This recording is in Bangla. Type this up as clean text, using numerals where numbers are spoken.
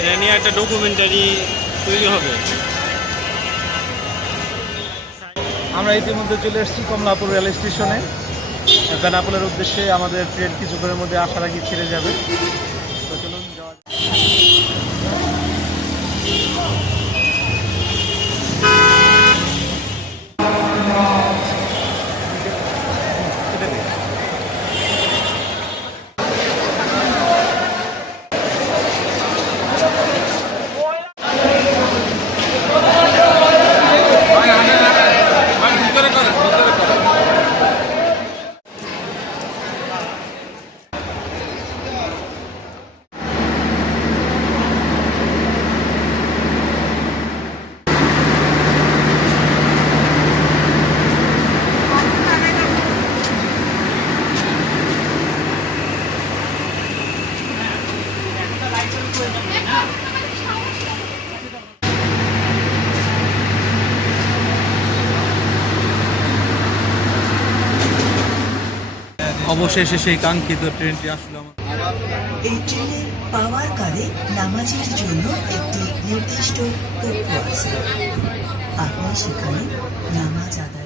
এটা নিয়ে একটা ডকুমেন্টারি তৈরি হবে। আমরা ইতিমধ্যে চলে এসেছি কমলাপুর রেল স্টেশনে। বেনাপোলের উদ্দেশ্যে আমাদের ট্রেন কিছুক্ষণের মধ্যে আসার আগে ছেড়ে যাবে। তো চলুন যাওয়া যাক। অবশেষে সেই কাঙ্ক্ষিত ট্রেনটি আসলো। এই ট্রেনে পাওয়ার কালে নামাজের জন্য একটি নির্দিষ্ট কক্ষ আছে। আপনি সেখানে নামাজ আদায়